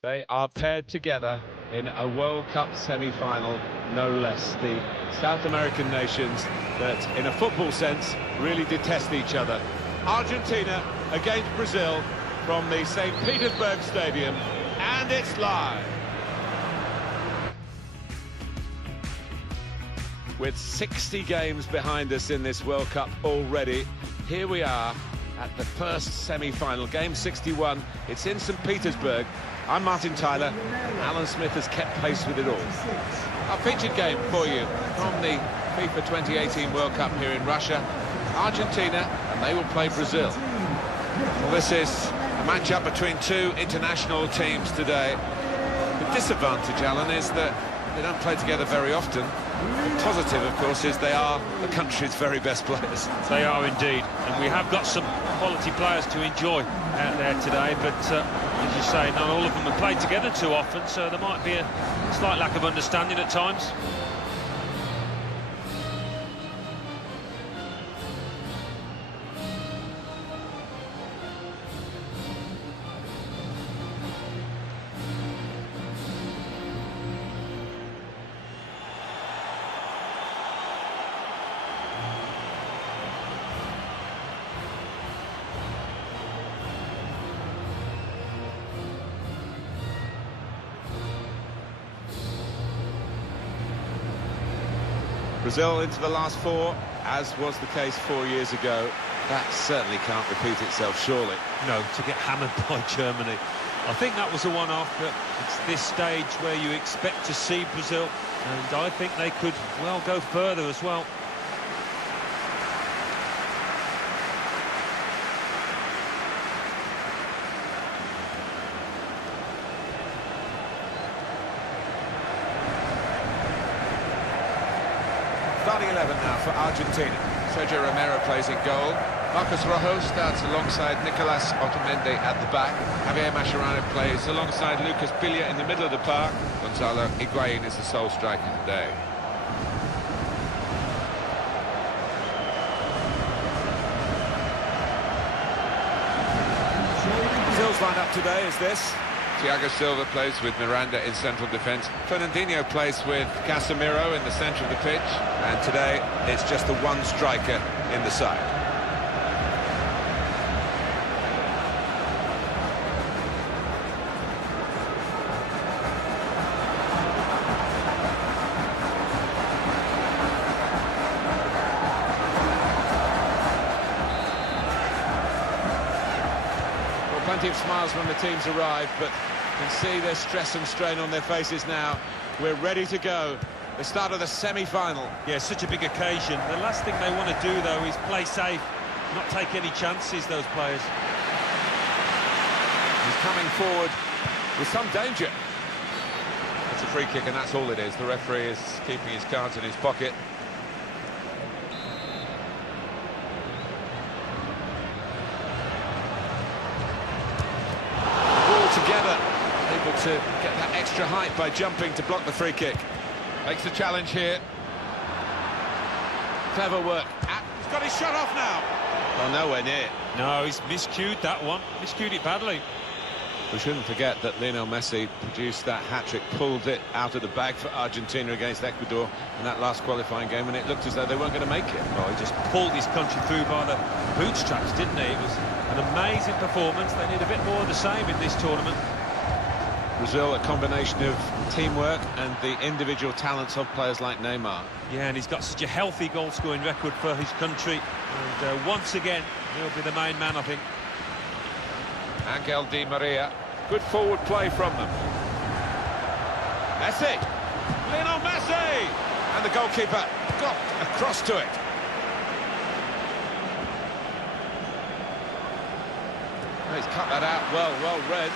They are paired together in a World Cup semi-final, no less. The South American nations that, in a football sense, really detest each other. Argentina against Brazil from the St. Petersburg Stadium, and it's live. With 60 games behind us in this World Cup already, here we are at the first semi-final, game 61. It's in St. Petersburg. I'm Martin Tyler. Alan Smith has kept pace with it all. Our featured game for you from the FIFA 2018 World Cup here in Russia. Argentina, and they will play Brazil. Well, this is a match-up between two international teams today. The disadvantage, Alan, is that they don't play together very often. The positive, of course, is they are the country's very best players. They are indeed, and we have got some quality players to enjoy out there today, but as you say, not all of them have played together too often, so there might be a slight lack of understanding at times. Brazil into the last four, as was the case 4 years ago. That certainly can't repeat itself, surely. No, to get hammered by Germany. I think that was a one-off, but it's this stage where you expect to see Brazil, and I think they could, well, go further as well. Starting 11 now for Argentina. Sergio Romero plays in goal. Marcos Rojo starts alongside Nicolas Otamendi at the back. Javier Mascherano plays alongside Lucas Billa in the middle of the park. Gonzalo Higuain is the sole striker today. Brazil's line-up today is this. Thiago Silva plays with Miranda in central defence. Fernandinho plays with Casemiro in the centre of the pitch. And today, it's just the one striker in the side. Well, plenty of smiles when the teams arrive, but you can see there's stress and strain on their faces now. We're ready to go. The start of the semi-final. Yeah, such a big occasion. The last thing they want to do, though, is play safe, not take any chances, those players. He's coming forward with some danger. It's a free kick, and that's all it is. The referee is keeping his cards in his pocket. All together, able to get that extra height by jumping to block the free kick. Makes the challenge here. Clever work. He's got his shot off now. Well, nowhere near. No, he's miscued that one. Miscued it badly. We shouldn't forget that Lionel Messi produced that hat-trick, pulled it out of the bag for Argentina against Ecuador in that last qualifying game, and it looked as though they weren't going to make it. Well, he just pulled his country through by the bootstraps, didn't he? It was an amazing performance. They need a bit more of the same in this tournament. Brazil, a combination of teamwork and the individual talents of players like Neymar. Yeah, and he's got such a healthy goal-scoring record for his country. And once again, he'll be the main man, I think. Angel Di Maria. Good forward play from them. Messi! Lionel Messi! And the goalkeeper got across to it. He's cut that out well read.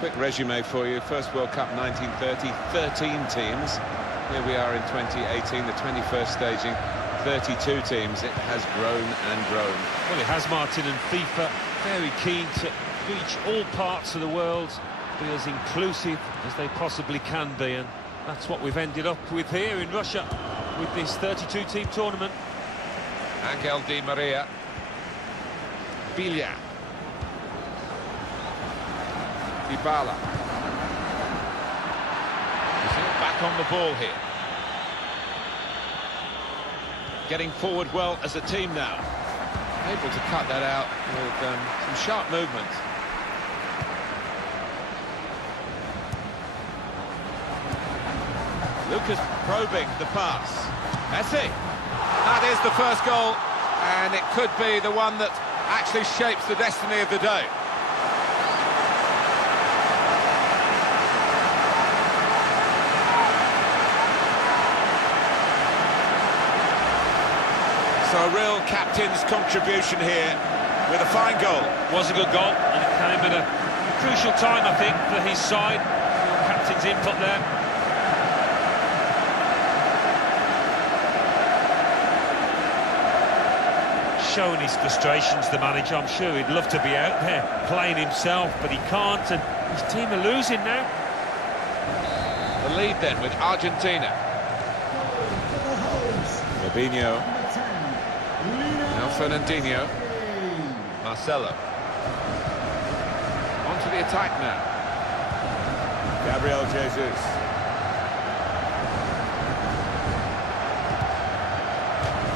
Quick resume for you. First World Cup 1930, 13 teams. Here we are in 2018, the 21st staging, 32 teams. It has grown and grown. Well, it has, Martin, and FIFA very keen to reach all parts of the world, be as inclusive as they possibly can be, and that's what we've ended up with here in Russia with this 32-team tournament. Angel Di Maria. Sevilla. Dybala. Back on the ball here. Getting forward well as a team now. Able to cut that out with some sharp movement. Lucas probing the pass. Messi. That is the first goal, and it could be the one that actually shapes the destiny of the day. So a real captain's contribution here with a fine goal. Was a good goal, and it came at a crucial time, I think, for his side. Captain's input there. Showing his frustrations, the manager. I'm sure he'd love to be out there playing himself, but he can't, and his team are losing now. The lead then with Argentina. Robinho. Now Fernandinho. Marcelo. On to the attack now. Gabriel Jesus.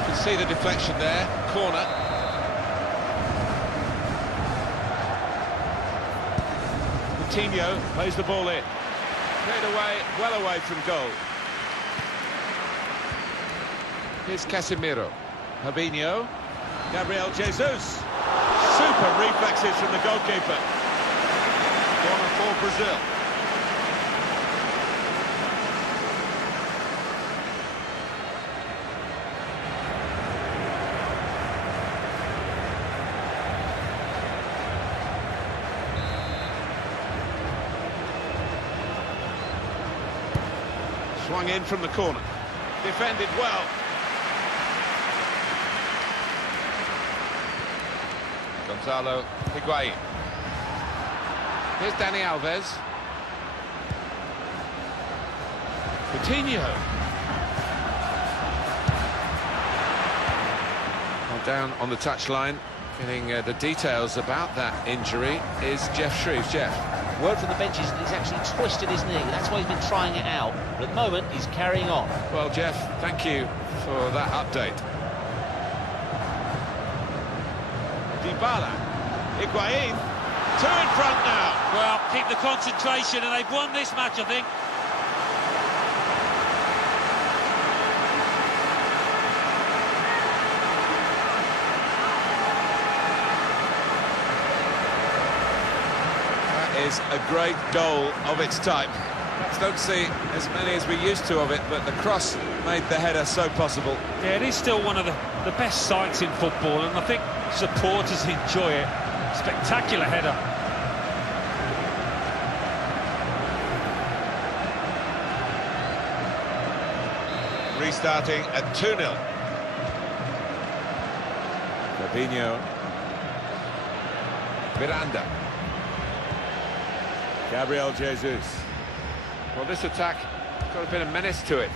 You can see the deflection there. Corner. Coutinho plays the ball in. Cleared away, well away from goal. Here's Casemiro. Robinho. Gabriel Jesus. Super reflexes from the goalkeeper. Corner for Brazil. Swung in from the corner. Defended well. Gonzalo Higuain. Here's Dani Alves. Coutinho. Well, down on the touchline, getting the details about that injury is Jeff Shreves. Jeff. Word from the bench is that he's actually twisted his knee. That's why he's been trying it out. But at the moment, he's carrying on. Well, Jeff, thank you for that update. Dybala. Higuain. Two in front now. Well, keep the concentration, and they've won this match, I think. Is a great goal of its type. Perhaps don't see as many as we used to of it, but the cross made the header so possible. Yeah, it is still one of the best sights in football, and I think supporters enjoy it. Spectacular header. Restarting at 2-0. Robinho. Miranda. Gabriel Jesus. Well, this attack has got a bit of menace to it.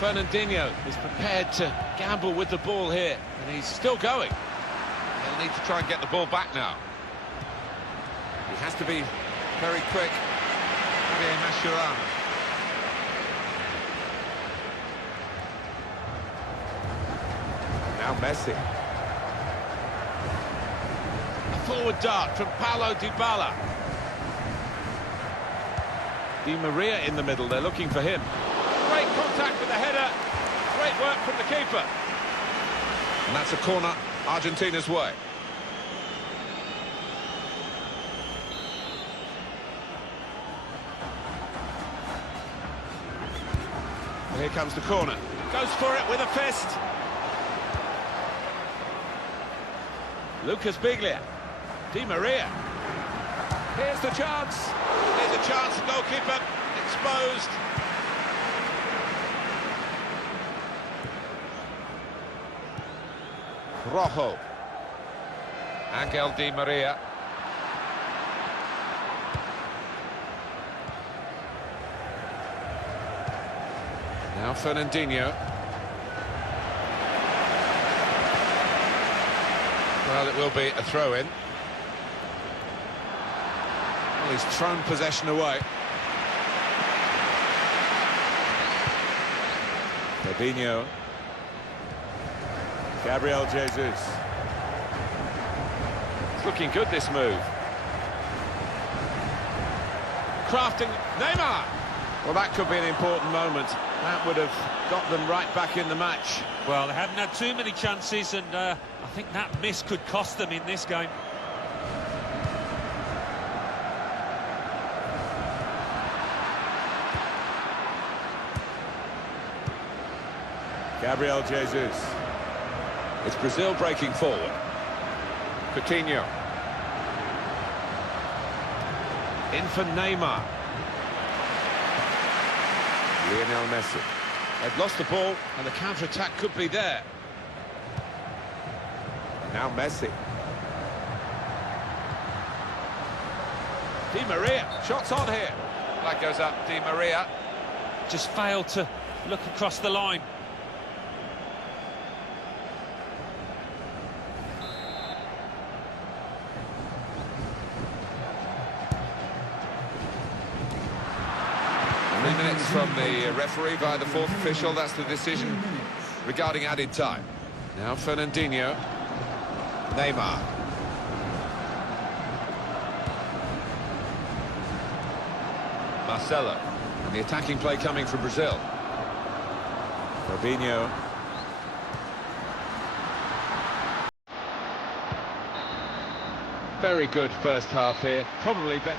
Fernandinho is prepared to gamble with the ball here, and he's still going. He'll need to try and get the ball back now. He has to be very quick. Javier Mascherano. Now Messi. Forward dart from Paulo Dybala. Di Maria in the middle, they're looking for him. Great contact with the header, great work from the keeper. And that's a corner Argentina's way. Here comes the corner. Goes for it with a fist. Lucas Biglia. Di Maria. Here's the chance. Here's a chance, the goalkeeper exposed. Rojo. Angel Di Maria. Now Fernandinho. Well, it will be a throw-in. Well, he's thrown possession away. Fabinho. Gabriel Jesus. It's looking good, this move. Crafting Neymar. Well, that could be an important moment. That would have got them right back in the match. Well, they haven't had too many chances, and I think that miss could cost them in this game. Gabriel Jesus. It's Brazil breaking forward. Coutinho. In for Neymar. Lionel Messi. They've lost the ball, and the counter-attack could be there. Now Messi. Di Maria. Shots on here. That goes up, Di Maria. Just failed to look across the line. Minutes from the referee by the fourth official. That's the decision regarding added time. Now Fernandinho. Neymar. Marcelo. And the attacking play coming from Brazil. Fabinho. Very good first half here. Probably better.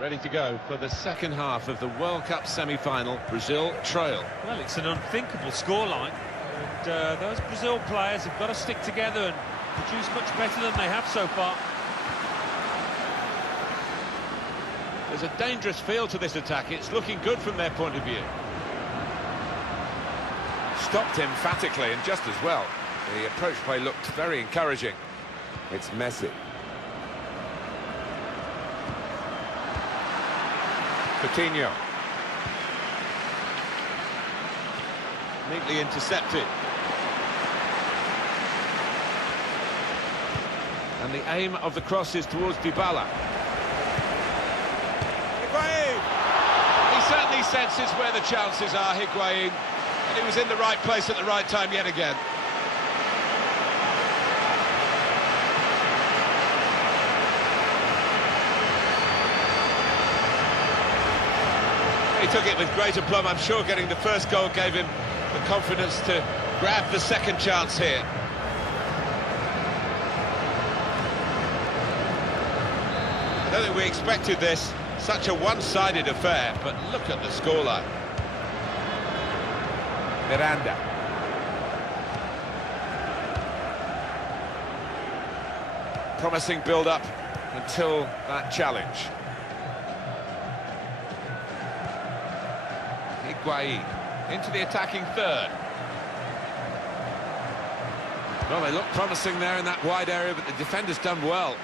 Ready to go for the second half of the World Cup semi-final. Brazil trail. Well, it's an unthinkable scoreline, and those Brazil players have got to stick together and produce much better than they have so far. There's a dangerous feel to this attack. It's looking good from their point of view. Stopped emphatically and just as well. The approach play looked very encouraging. It's Messi. Coutinho. Neatly intercepted. And the aim of the cross is towards Dybala. Higuain! He certainly senses where the chances are, Higuain. And he was in the right place at the right time yet again. He took it with great aplomb. I'm sure getting the first goal gave him the confidence to grab the second chance here. I don't think we expected this, such a one-sided affair, but look at the scoreline. Miranda. Promising build-up until that challenge. Higuain into the attacking third. Well, they look promising there in that wide area, but the defender's done well.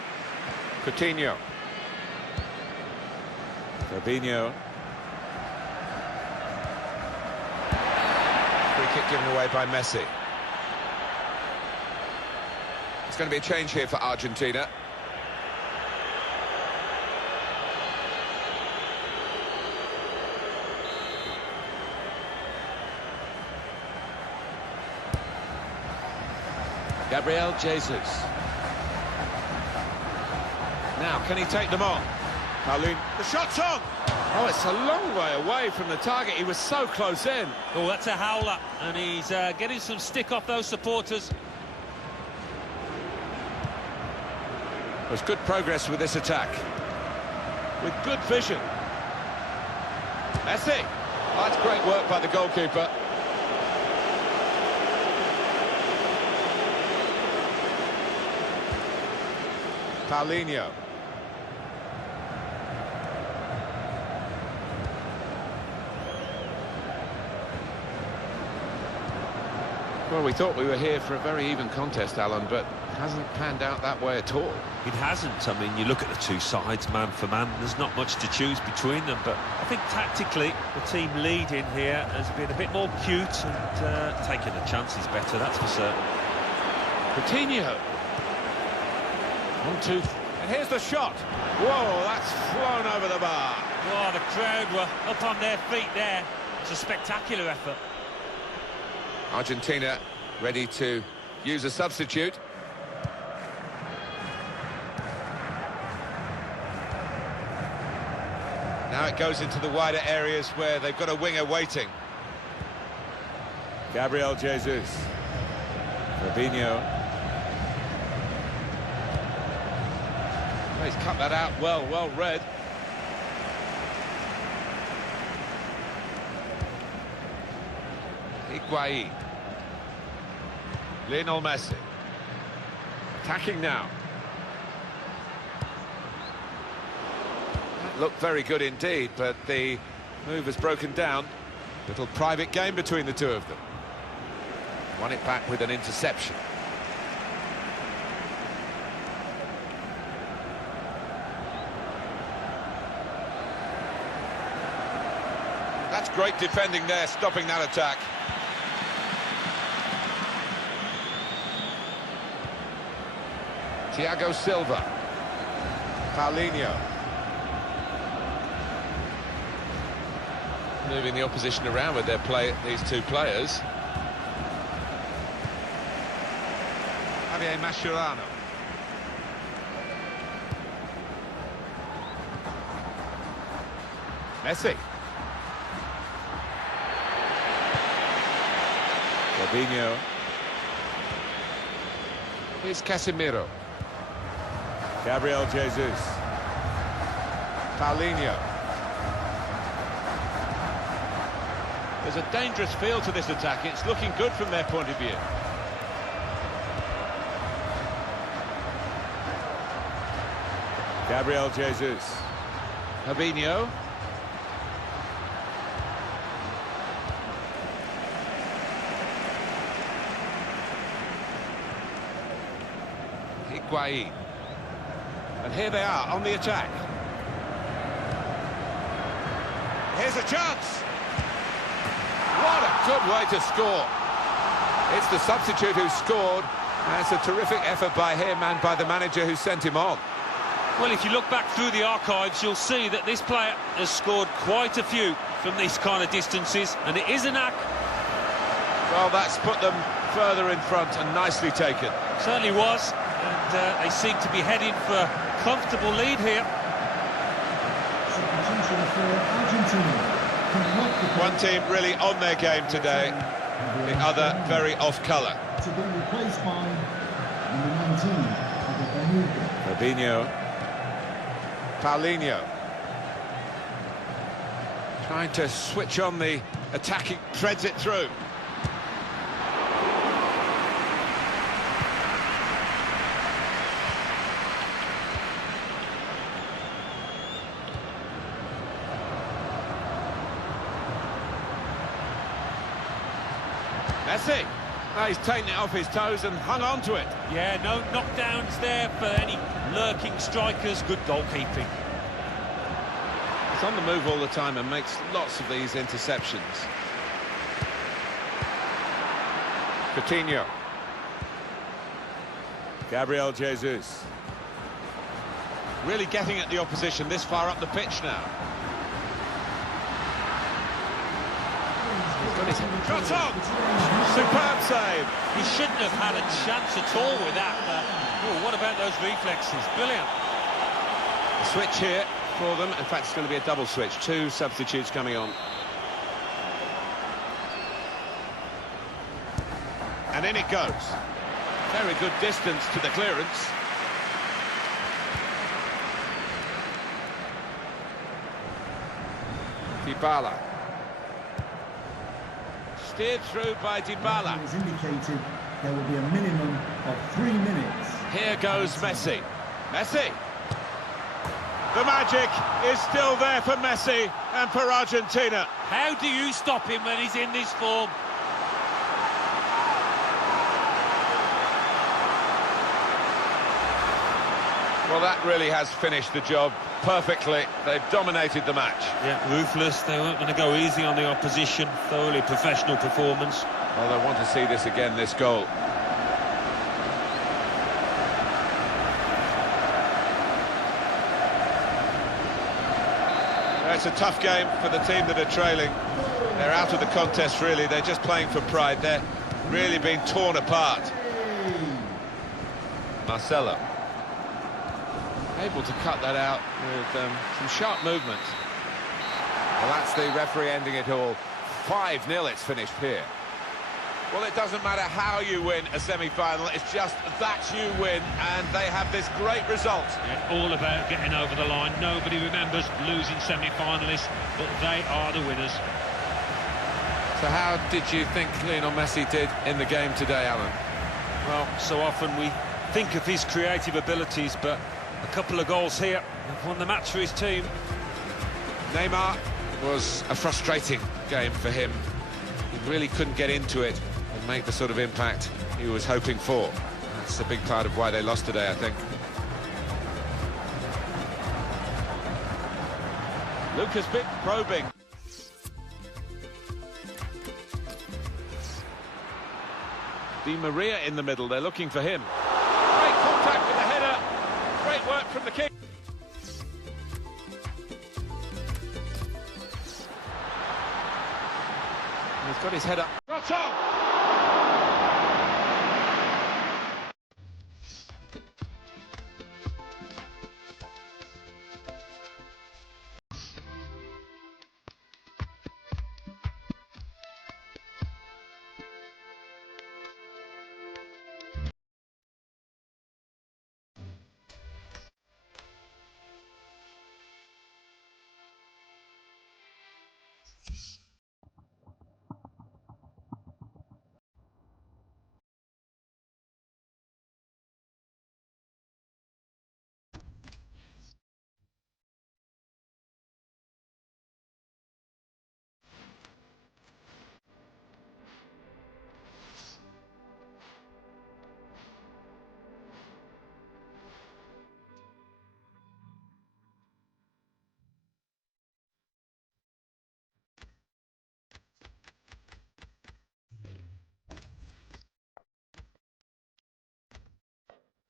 Coutinho. Fabinho. Free kick given away by Messi. It's going to be a change here for Argentina. Gabriel Jesus. Now, can he take them on? Pauline, the shot's on! Oh, it's a long way away from the target. He was so close in. Oh, that's a howler, and he's getting some stick off those supporters. There's good progress with this attack. With good vision. Messi. Oh, that's great work by the goalkeeper. Paulinho. Well, we thought we were here for a very even contest, Alan, but it hasn't panned out that way at all. It hasn't. I mean, you look at the two sides, man for man, there's not much to choose between them, but I think tactically the team leading here has been a bit more cute and taking the chances better, that's for certain. Coutinho. 1-2. And here's the shot. Whoa, that's flown over the bar. Oh, the crowd were up on their feet there. It's a spectacular effort. Argentina ready to use a substitute. Now it goes into the wider areas where they've got a winger waiting. Gabriel Jesus. Fabinho. Well, he's cut that out well read. Higuain. Lionel Messi. Attacking now. That looked very good indeed, but the move has broken down. Little private game between the two of them. Won it back with an interception. That's great defending there, stopping that attack. Thiago Silva. Paulinho. Moving the opposition around with their play, these two players. Javier Mascherano. Messi. Fabinho. Here's Casemiro. Gabriel Jesus. Paulinho. There's a dangerous feel to this attack. It's looking good from their point of view. Gabriel Jesus. Fabinho. Higuain. And here they are on the attack. Here's a chance. What a good way to score. It's the substitute who scored. And it's a terrific effort by him and by the manager who sent him on. Well, if you look back through the archives, you'll see that this player has scored quite a few from these kind of distances, and it is a knack. Well, that's put them further in front and nicely taken. Certainly was, and they seem to be heading for a comfortable lead here. One team really on their game today, the other very off colour. To be replaced by number 19, Fabinho. Paulinho. Trying to switch on the attacking, threads it through. Messi. Oh, he's taken it off his toes and hung on to it. Yeah, no knockdowns there for any lurking strikers. Good goalkeeping. He's on the move all the time and makes lots of these interceptions. Coutinho. Gabriel Jesus. Really getting at the opposition this far up the pitch now. Shot on! Superb save! He shouldn't have had a chance at all with that. Oh, what about those reflexes? Brilliant. A switch here for them. In fact, it's going to be a double switch. Two substitutes coming on. And in it goes. Very good distance to the clearance. Dybala. Steered through by Dybala. It was indicated there will be a minimum of 3 minutes. Here goes Messi. Messi. The magic is still there for Messi and for Argentina. How do you stop him when he's in this form? Well, that really has finished the job perfectly. They've dominated the match. Yeah, ruthless. They weren't going to go easy on the opposition. Thoroughly professional performance. Well, they want to see this again, this goal. It's a tough game for the team that are trailing. They're out of the contest, really. They're just playing for pride. They're really being torn apart. Marcelo. Able to cut that out with some sharp movement. Well, that's the referee ending it all. 5-0 it's finished here. Well, it doesn't matter how you win a semi-final, it's just that you win, and they have this great result. Yeah, all about getting over the line. Nobody remembers losing semi-finalists, but they are the winners. So how did you think Lionel Messi did in the game today, Alan? Well, so often we think of his creative abilities, but a couple of goals here have won the match for his team. Neymar was a frustrating game for him. He really couldn't get into it and make the sort of impact he was hoping for. That's a big part of why they lost today, I think. Lucas Bit probing. Di Maria in the middle, they're looking for him. Great contact with the header. Great work from the kick. He's got his head up. Shot on!